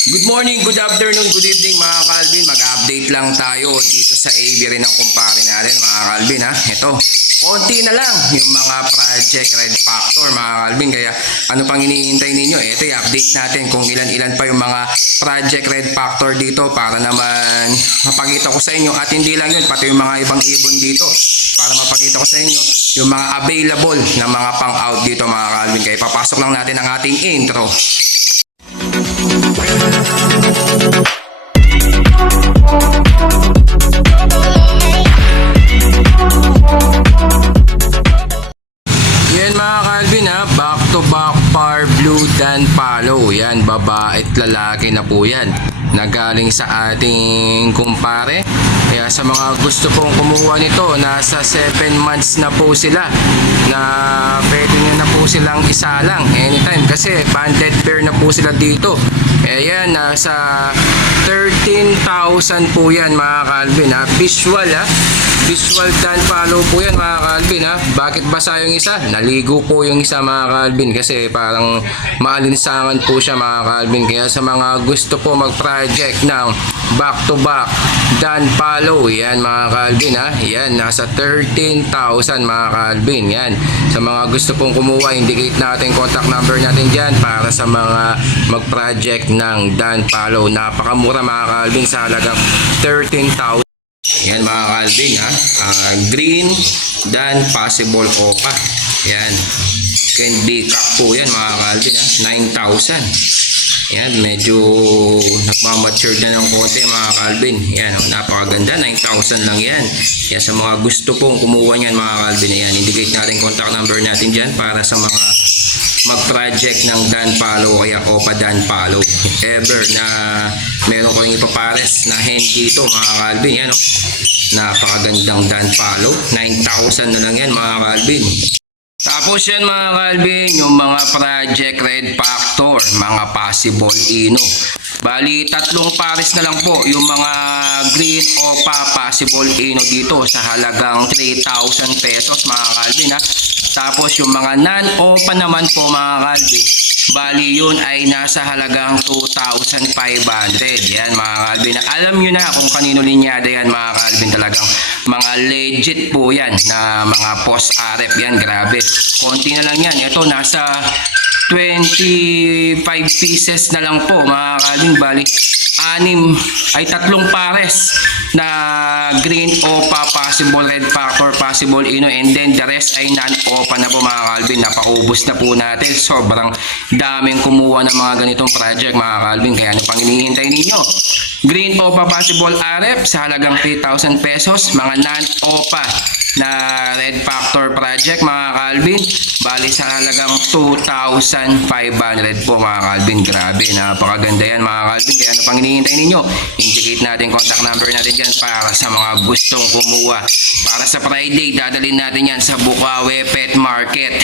Good morning, good afternoon, good evening mga Calvin. Mag-update lang tayo dito sa aviary ng kumpare natin mga Calvin ha. Ito, konti na lang yung mga project red factor mga Calvin. Kaya ano pang hinihintay ninyo? Ito i-update natin kung ilan-ilan pa yung mga project red factor dito para naman mapakita ko sa inyo. At hindi lang yun, pati yung mga ibang ibon dito para mapakita ko sa inyo yung mga available na mga pang-out dito mga Calvin. Kaya papasok lang natin ang ating intro. Yan mga Calvin ha, back to back par blue dan palo. Yan, babae at lalaki na po yan. Nagaling sa ating kumpare. Kaya sa mga gusto pong kumuha nito, nasa 7 months na po sila na pwede nyo na po silang isalang anytime kasi banded pair na po sila dito. Ayan, nasa 13,000 po yan mga Calvin ha. Visual ha. Visual dan follow po yan mga Calvin ha. Bakit basa yung isa? Naligo po yung isa mga Calvin kasi parang maalinsangan po siya mga Calvin. Kaya sa mga gusto po mag-project ng back to back dan follow yan mga Calvin ha. Yan nasa 13,000 mga Calvin. Yan. Sa mga gusto pong kumuha, indicate natin contact number natin dyan para sa mga mag-project ng dan follow. Napakamura mga Calvin sa halagang 13,000. Yan mga Calvin ha. Ah, green dan possible opa. Yan. Candy cup po yan mga Calvin ha. 9,000. Yan, medyo nagmamature na ng konti mga Calvin. Yan, oh, napakaganda. 9,000 lang yan. Yan, sa mga gusto pong kumuha niyan mga Calvin. Yan, indicate natin contact number natin dyan para sa mga mag-project ng Dan Palo o kaya Opa Dan Palo. Ever na meron ko yung ipapares na hen dito mga Calvin. Yan, oh. Napakagandang Dan Palo. 9,000 na lang yan mga Calvin. Tapos yan mga Calvin, yung mga project red factor, mga possible ino. Bali, tatlong pares na lang po yung mga green opa possible ino dito sa halagang 3,000 pesos mga Calvin ha. Tapos yung mga non-opa naman po mga Calvin, bali yun ay nasa halagang 2,500. Yan mga Calvin. Alam nyo na kung kanino linyada yan mga Calvin talagang mga legit po yan na mga post RF yan. Grabe. Konti na lang yan. Ito nasa 25 pieces na lang po mga Calvin. Bali, anim ay tatlong pares na green opa possible red factor possible ino and then the rest ay non opa na po mga Calvin. Napaubos na po natin. Sobrang daming kumuha ng mga ganitong project mga Calvin. Kaya ano pang hinihintay ninyo green opa possible RF sa halagang 3,000 pesos. Mga non opa na red factor project mga Calvin. Bali sa halagang 2,500 po mga Calvin. Grabe napakaganda yan mga Calvin. Kaya ano pang hinihintay ninyo? Indicate natin contact number natin dyan para sa mga gustong kumuha. Para sa Friday dadalhin natin yan sa Bukawi Pet Market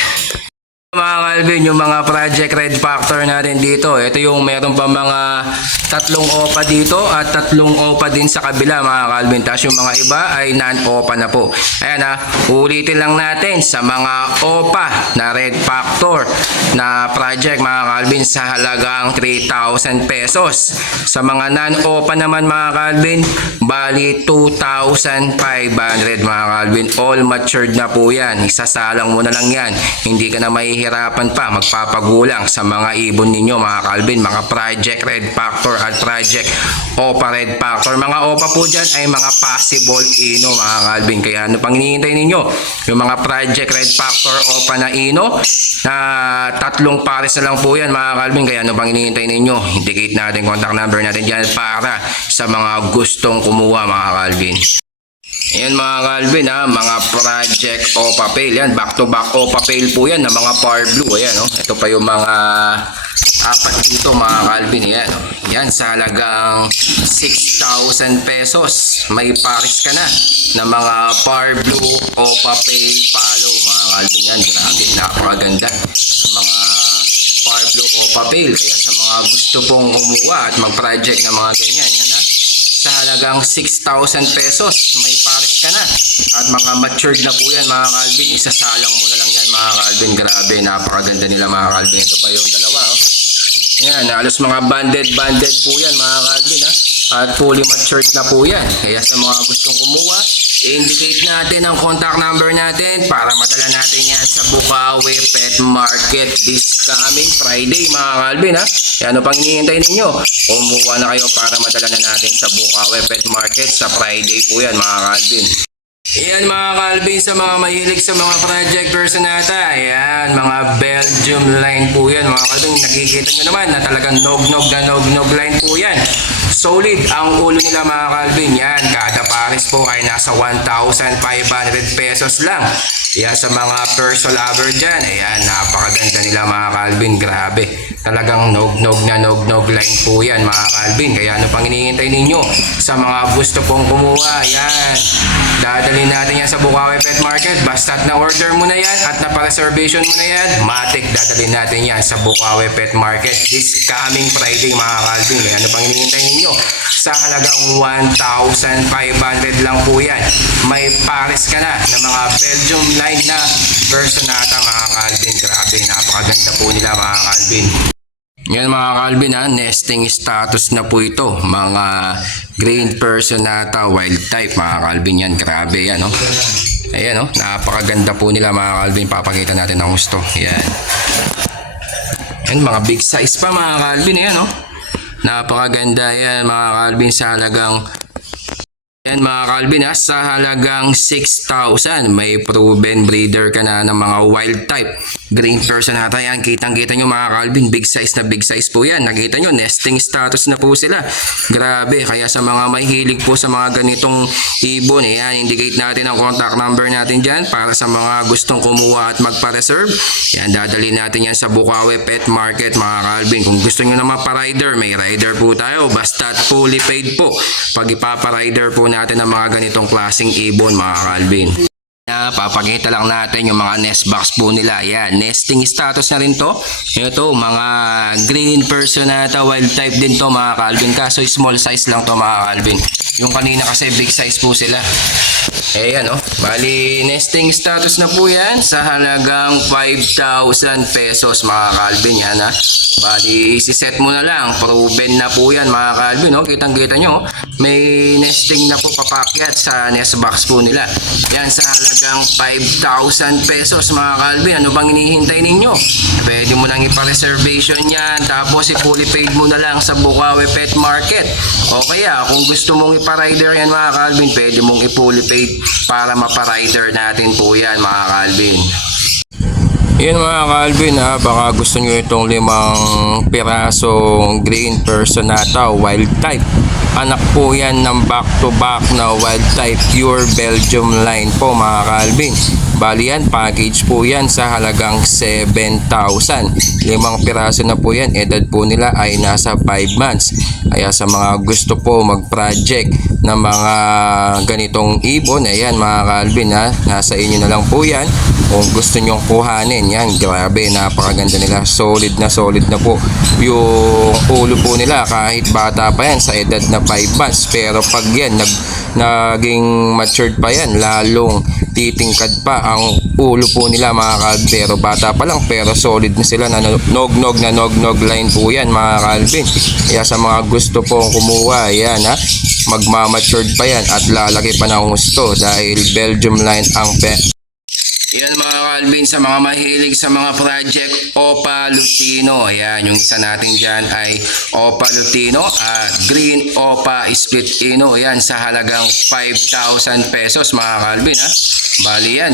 mga Calvin, yung mga project red factor natin dito. Ito yung meron pa mga tatlong OPA dito at tatlong OPA din sa kabila mga Calvin. Tapos yung mga iba ay non-OPA na po. Ayan ha, ulitin lang natin sa mga OPA na red factor na project mga Calvin sa halagang 3,000 pesos. Sa mga non-OPA naman mga Calvin, bali 2,500 mga Calvin. All matured na po yan. Isasalang mo na lang yan. Hindi ka na mahihirapan pa magpapagulang sa mga ibon ninyo mga Calvin. Mga project red factor at project OPA red factor. Mga OPA po dyan ay mga possible ino mga Calvin. Kaya ano pang hinihintay ninyo? Yung mga project red factor OPA na ino na tatlong pares na lang po yan mga Calvin. Kaya ano pang hinihintay ninyo? Indicate natin contact number natin dyan para sa mga gustong kumuha mga Calvin. Ayan mga Calvin ha, mga project Opa Pale. Yan, back to back Opa Pale po yan na mga Par Blue. Ayan, oh. ito pa yung mga apat dito mga Calvin. Ayan, oh. yan sa halagang 6,000 pesos. May pares ka na na mga Par Blue Opa Pale Palo mga Calvin. Yan, grabe, napakaganda. Sa mga Par Blue Opa Pale. Kaya sa mga gusto pong kumuha at mag-project ng mga ganyan, sa halagang 6,000 pesos. May pares ka na. At mga matured na po yan mga Calvin. Isasalang mo na lang yan mga Calvin. Grabe, napakaganda nila mga Calvin. Ito pa yung dalawa. Oh. Yan, halos mga banded-banded po yan mga Calvin ha. At fully matured na po yan. Kaya sa mga gustong kumuha, indicate natin ang contact number natin para madala natin yan sa Bukawi Pet Market this coming Friday mga Calvin ha. Kaya ano pang hinihintay ninyo? Kumuha na kayo para madala na natin sa Bukawi Pet Market sa Friday po yan mga Calvin. Yan mga Calvin sa mga mahilig sa mga project personata. Yan, mga Belgium line po yan. Mga Calvin, nakikita nyo naman na talagang nog-nog na nog-nog line po yan. Solid ang ulo nila mga Calvin. Yan, kada pares po ay nasa 1,500 pesos lang. Yan sa mga perso lover dyan. Ayan, napakaganda nila mga Calvin. Grabe. Talagang nog-nog na nog-nog line po yan mga Calvin. Kaya ano pang hinihintay ninyo sa mga gusto pong kumuha. Yan. Dadalhin natin yan sa Bukawi Pet Market. Basta't na-order mo na yan at na-reservation mo na yan, matik dadalhin natin yan sa Bukawi Pet Market this coming Friday mga Calvin. Kaya ano pang hinihintay ninyo? Sa halagang 1,500 lang po yan. May pares ka na ng mga Belgium line na personata mga Calvin. Grabe, napakaganda po nila mga Calvin. Yan mga Calvin ha, nesting status na po ito. Mga green personata wild type mga Calvin yan. Grabe yan no. Ayan no, napakaganda po nila mga Calvin. Papakita natin ang gusto. Yan. Yan mga big size pa mga Calvin. Ayan no. Napakaganda yan mga Calvin sa halagang yan mga Calvin ha, sa halagang 6,000 may proven breeder ka na ng mga wild type. Green personata yan, kitang kita nyo mga Calvin, big size na big size po yan. Nakita nyo, nesting status na po sila. Grabe, kaya sa mga mahilig po sa mga ganitong ibon, yan, indicate natin ang contact number natin dyan para sa mga gustong kumuha at magpa-reserve. Yan, dadali natin yan sa Bukawi Pet Market mga Calvin. Kung gusto nyo naman pa-rider, may rider po tayo. Basta fully paid po. Pag ipapa-rider po natin ang mga ganitong klaseng ibon mga Calvin. Na papakita lang natin yung mga nest box po nila. Yan, nesting status na rin to. Ito, mga green personata wild type din to mga Calvin. Kaso small size lang to mga Calvin. Yung kanina kasi big size po sila. Eh yan oh. Bali, nesting status na po yan sa halagang 5,000 pesos mga Calvin yan ha. Bali, isi-set mo na lang. Proven na po yan mga Calvin oh. Kitang kita nyo. May nesting na po papakyat sa nest box po nila. Yan sa halagang 5,000 pesos mga Calvin. Ano bang hinihintay ninyo? Pwede mo nang ipa-reservation yan. Tapos i-fully paid mo na lang sa Bukawi Pet Market. O kaya kung gusto mong ipa-rider yan mga Calvin, pwede mong i-fully paid para mapa-rider natin po yan mga Calvin. Yan mga Calvin ha, baka gusto nyo itong limang pirasong green personata wild type. Anak po yan ng back to back na wild type pure Belgium line po mga Calvin. Bali yan, package po yan sa halagang 7,000. Limang piraso na po yan, edad po nila ay nasa 5 months. Kaya sa mga gusto po mag-project ng mga ganitong ibon, ayan mga Calvin ha, nasa inyo na lang po yan. Kung gusto nyong kuhanin, yan, grabe, napakaganda nila. Solid na solid na po. Yung ulo po nila, kahit bata pa yan, sa edad na 5 months. Pero pag yan, nag, naging matured pa yan, lalong titingkad pa ang ulo po nila mga Calvin. Pero bata pa lang, pero solid na sila. Na nog-nog na nog-nog line po yan mga Calvin. Kaya sa mga gusto pong kumuha, yan ha, magmamatured pa yan at lalaki pa ng gusto dahil Belgium line ang pe yan mga Calvin, sa mga mahilig sa mga project Opa Lutino. Ayan, yung isa natin dyan ay Opa Lutino at Green Opa Split Ino. Ayan, sa halagang 5,000 pesos mga Calvin. Ha? Bali yan,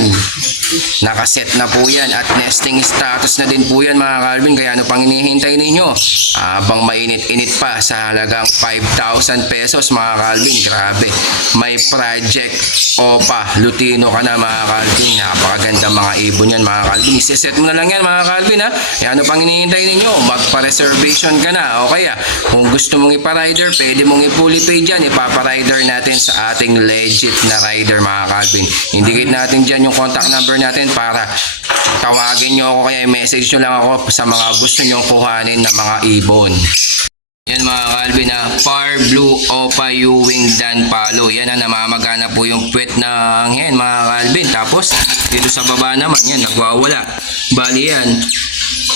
nakaset na po yan at nesting status na din po yan mga Calvin. Kaya ano pang hinihintay ninyo? Habang mainit-init pa sa halagang 5,000 pesos mga Calvin. Grabe, may project Opa Lutino ka na mga Calvin. Napakaganda mga ibon yan mga Calvin. Iseset mo na lang yan mga Calvin ha. E ano pang hinihintay ninyo? Magpa-reservation ka na. O kaya, kung gusto mong ipa-rider, pwede mong i-fully pay dyan. Ipapa-rider natin sa ating legit na rider mga Calvin. Indicate natin dyan yung contact number natin para tawagin nyo ako kaya message nyo lang ako sa mga gusto nyo kuhanin na mga ibon. Yan mga Calvin na Far Blue Opa Ewing Dan Palo. Yan na namamagana po yung puwet ng hen mga Calvin. Tapos dito sa baba naman yan nagwawala. Bali yan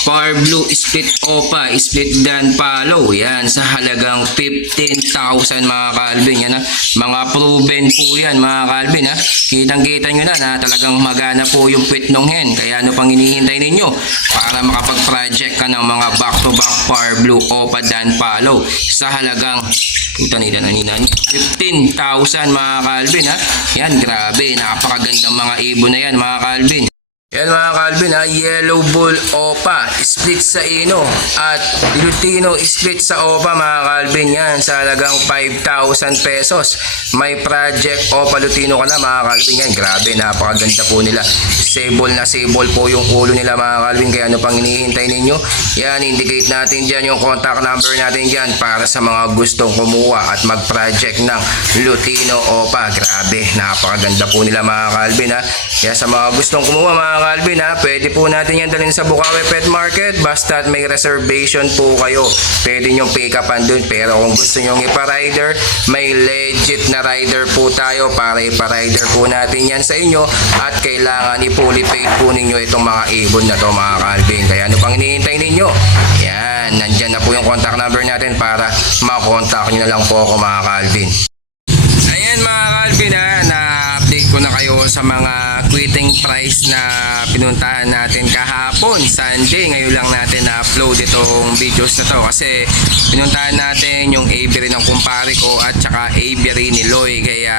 Power Blue Split Opa, Split Dan Palo. Yan, sa halagang 15,000 mga Calvin. Yan ha. Mga proven po yan mga Calvin ha. Kitang-kita nyo na na talagang magana po yung pit ng hen. Kaya ano pang hinihintay ninyo para makapag-project ka ng mga back-to-back Power Blue Opa Dan Palo sa halagang Kita nila na ninan. 15,000 mga Calvin ha. Yan, grabe. Napakagandang mga ibon na yan mga Calvin. Yan mga Calvin ha, Yellow Bull Opa, split sa Ino at Lutino split sa Opa mga Calvin yan sa halagang 5,000 pesos. May project Opa Lutino ka na mga Calvin yan. Grabe, napakaganda po nila. Sable na sable po yung ulo nila mga Calvin kaya ano pang hinihintay ninyo? Yan, indicate natin dyan yung contact number natin dyan para sa mga gustong kumuha at mag-project ng Lutino Opa. Grabe, napakaganda po nila mga Calvin ha. Kaya sa mga gustong kumuha mga Calvin ha, pwede po natin yan dalhin sa Bukawi Pet Market basta may reservation po kayo. Pwede nyo pick upan dun pero kung gusto nyo ipa-rider, may legit na rider po tayo para ipa-rider po natin yan sa inyo at kailangan i-fully paid po ninyo itong mga ibon na to mga Calvin. Kaya ano pang hinihintay ninyo? Yan, nandyan na po yung contact number natin para makontak nyo na lang po ako mga Calvin. Ayan mga Calvin ha, sa mga quitting price na pinuntahan natin kahapon, Sunday. Ngayon lang natin na-upload itong videos na to kasi pinuntahan natin yung aviary ng kumpare ko at saka aviary ni Loy. Kaya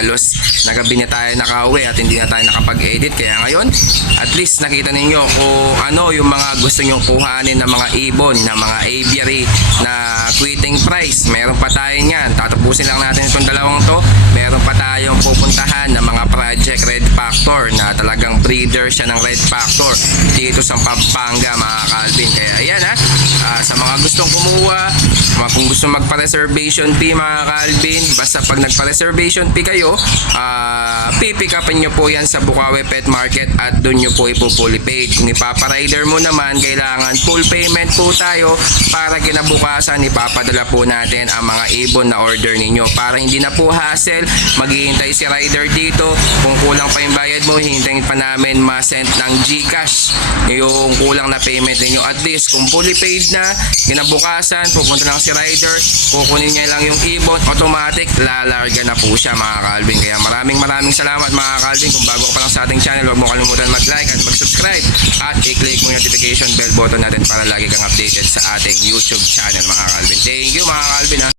halos nagabi na tayo nakauwi at hindi na tayo nakapag-edit. Kaya ngayon, at least nakita ninyo kung ano yung mga gusto nyong kuhanin ng mga ibon, ng mga aviary na quitting price. Meron pa tayo niyan. Tatapusin lang natin itong dalawang to. Meron pa tayong pupuntahan mga project Red Factor na talagang breeder siya ng Red Factor dito sa Pampanga mga Calvin. Kaya ayan ha, Ah, sa mga gustong kumuha, mga kung gusto magpa-reservation fee mga Calvin, basta pag nagpa-reservation fee kayo, ah, pipick upin nyo po yan sa Bukawi Pet Market at doon nyo po ipupully paid. Kung ipaparider mo naman, kailangan full payment po tayo para kinabukasan ipapadala po natin ang mga ibon na order ninyo. Para hindi na po hassle maghihintay si rider dito. Kung kulang pa yung bayad mo hihintayin pa namin ma-send ng Gcash. Yung kulang na payment ninyo at least kung fully paid na kinabukasan pupunta lang si rider kukunin niya lang yung ibon automatic lalarga na po siya mga Calvin. Kaya maraming maraming salamat mga Calvin. Kung bago ka pa lang sa ating channel huwag mo kalimutan mag-like at mag-subscribe. At i-click mo yung notification bell button natin para lagi kang updated sa ating YouTube channel mga Calvin. Thank you mga Calvin